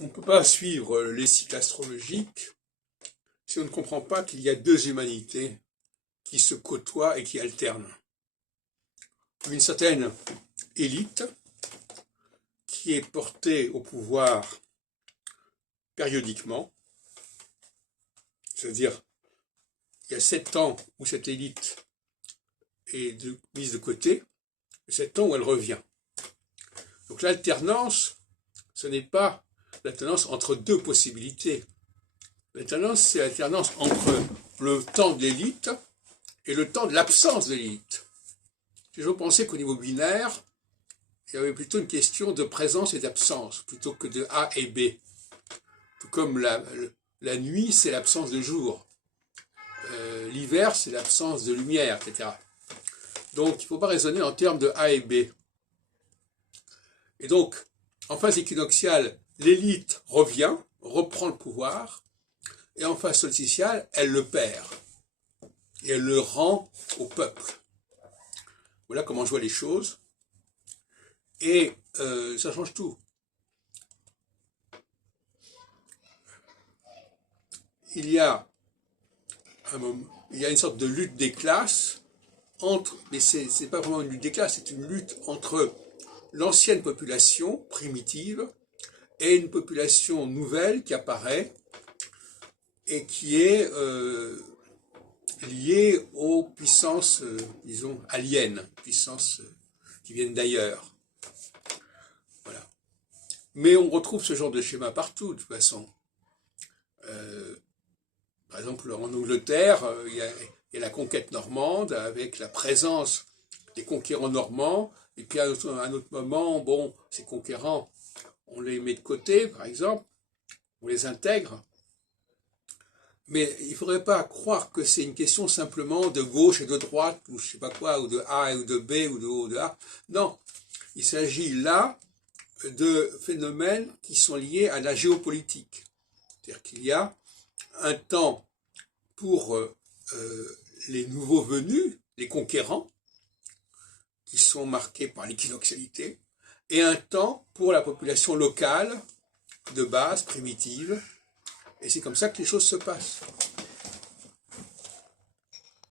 On ne peut pas suivre les cycles astrologiques si on ne comprend pas qu'il y a deux humanités qui se côtoient et qui alternent. Une certaine élite qui est portée au pouvoir périodiquement, c'est-à-dire il y a 7 ans où cette élite est mise de côté, et 7 ans où elle revient. Donc l'alternance, ce n'est pas l'alternance entre deux possibilités. L'alternance, c'est l'alternance entre le temps de l'élite et le temps de l'absence de l'élite. J'ai toujours pensé qu'au niveau binaire, il y avait plutôt une question de présence et d'absence, plutôt que de A et B. Tout comme la nuit, c'est l'absence de jour. L'hiver, c'est l'absence de lumière, etc. Donc, il ne faut pas raisonner en termes de A et B. Et donc, en phase équinoxiale, l'élite revient, reprend le pouvoir, et en phase solsticiale, elle le perd. Et elle le rend au peuple. Voilà comment je vois les choses. Et ça change tout. Il y a une sorte de lutte des classes entre, mais c'est pas vraiment une lutte des classes, c'est une lutte entre l'ancienne population primitive et une population nouvelle qui apparaît et qui est liée aux puissances, disons, aliens, puissances qui viennent d'ailleurs. Voilà. Mais on retrouve ce genre de schéma partout, de toute façon. Par exemple, en Angleterre, il y a la conquête normande avec la présence des conquérants normands, et puis à un autre moment, bon, ces conquérants, on les met de côté, par exemple, on les intègre, mais il ne faudrait pas croire que c'est une question simplement de gauche et de droite, ou je sais pas quoi, ou de A ou de B, ou de O ou de A. Non, il s'agit là de phénomènes qui sont liés à la géopolitique. C'est-à-dire qu'il y a un temps pour les nouveaux venus, les conquérants, qui sont marqués par l'équinoxialité, et un temps pour la population locale, de base, primitive, et c'est comme ça que les choses se passent.